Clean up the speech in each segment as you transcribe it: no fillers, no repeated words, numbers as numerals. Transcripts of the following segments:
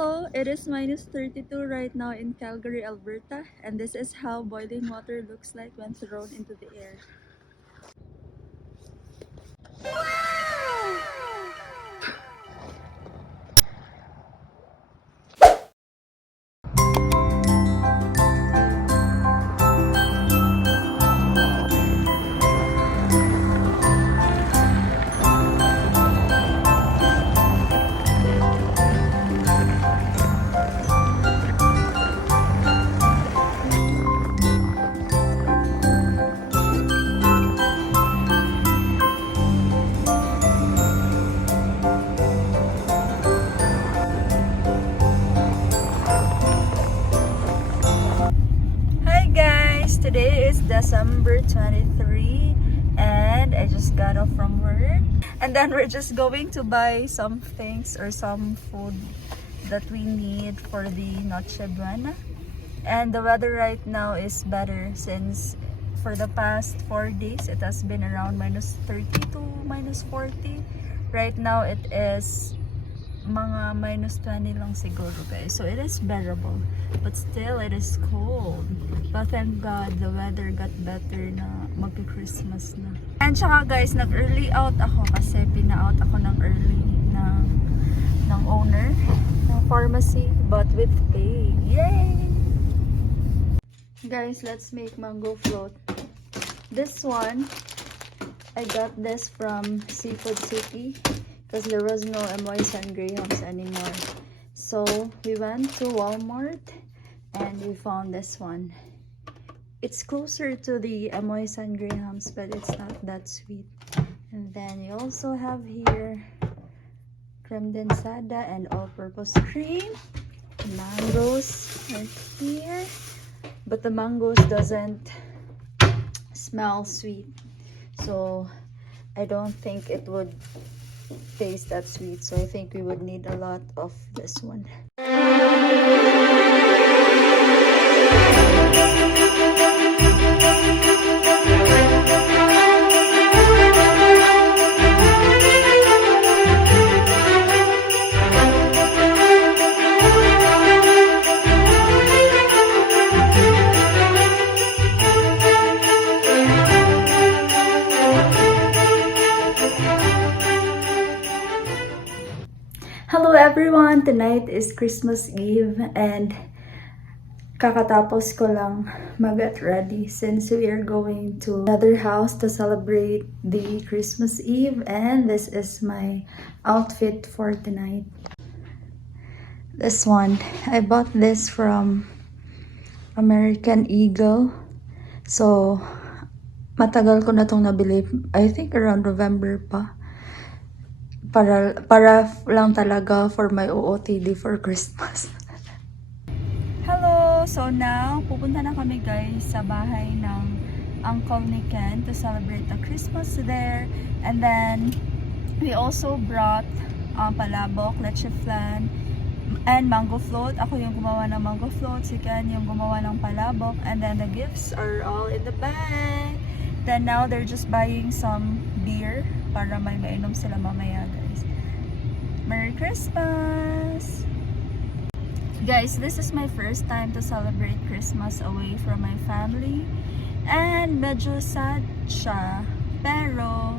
Hello, it is minus 32 right now in Calgary, Alberta, and this is how boiling water looks like when thrown into the air. Hi guys, today is December 23 and I just got off from work and then we're just going to buy some things or some food that we need for the Noche Buena. And the weather right now is better since for the past 4 days it has been around minus 30 to minus 40. Right now it is mga minus 20 lang siguro guys, so it is bearable, but still it is cold. But thank God the weather got better na magka-Christmas na. And saka guys, nag-early out ako kasi pina-out ako ng early ng owner ng pharmacy, but with pay. Yay! Guys, let's make mango float. This one I got this from Seafood City because there was no Emoys and Grahams anymore. So we went to Walmart and we found this one. It's closer to the Emoys and Grahams, but it's not that sweet. And then you also have here creme densada and all-purpose cream. Mangoes right here, but the mangoes doesn't smell sweet, so I don't think it would taste that sweet, so I think we would need a lot of this one. Hello everyone! Tonight is Christmas Eve and kakatapos ko lang mag-get ready since we are going to another house to celebrate the Christmas Eve, and this is my outfit for tonight. This one, I bought this from American Eagle. So, matagal ko na itong nabili. I think around November pa. Para lang talaga for my OOTD for Christmas. Hello! So now, pupunta na kami guys sa bahay ng uncle ni Ken to celebrate the Christmas there. And then, we also brought palabok, leche flan, and mango float. Ako yung gumawa ng mango float, si Ken yung gumawa ng palabok. And then the gifts are all in the bag. Then now, they're just buying some beer para may mainom sila mamaya guys. Merry Christmas! Guys, this is my first time to celebrate Christmas away from my family. And medyo sad siya. Pero,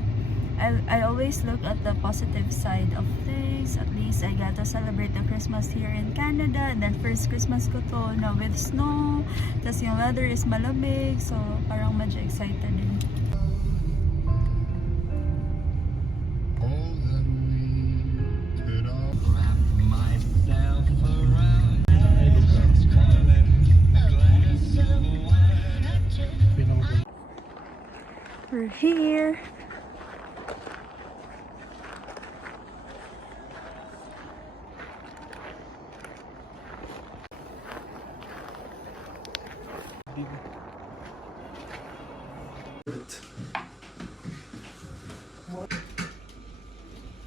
I always look at the positive side of things. At least I got to celebrate the Christmas here in Canada. And then first Christmas ko to na with snow. Tapos yung weather is malamig. So, parang medyo excited din. We're here.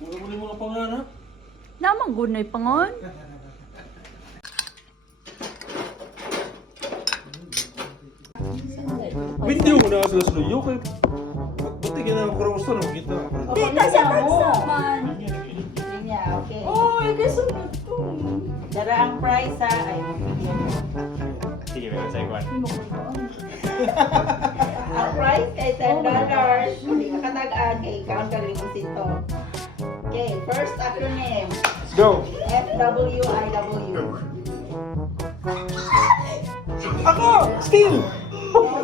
Muli mo na pangalan, ha? Namang gunay pangon. Video mo na sila suyo kay buti gina ko raw sa kita. Di kasi man. Yeah, okay. Oh, I guess so. Dara ang price ha. Ay, mabigyan mo. Sige, may second. Ang price ay $10. Hindi ka katag-ag. Okay, count ka rin sito. Okay, first acronym. Let's go! FWIW. Ako! Still!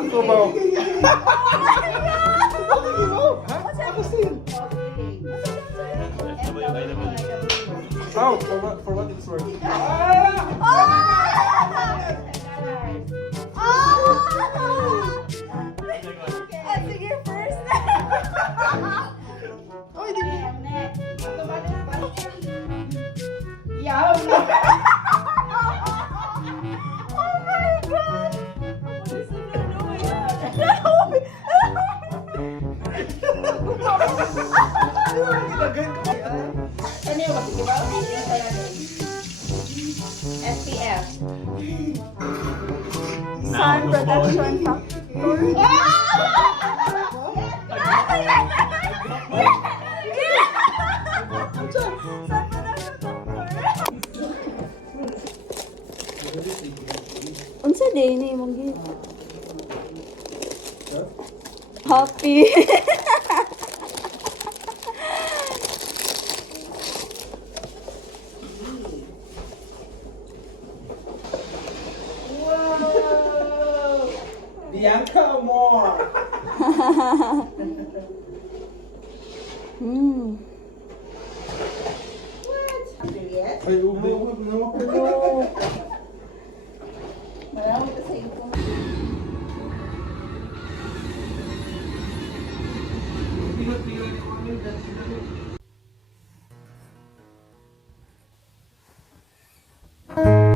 Ito ba? Ako still! Out! For what it's worth. Sige, first. Yaw! Oh my God! Ano yung kasi diba? SPF. Sun protection factor. Sun protection factor. Unsa day ni imong gift? Happy. Wow! Bianca more! Hmm. What? Serious? Ay, ubo. Marami kasi ito. Pinag-pinag ko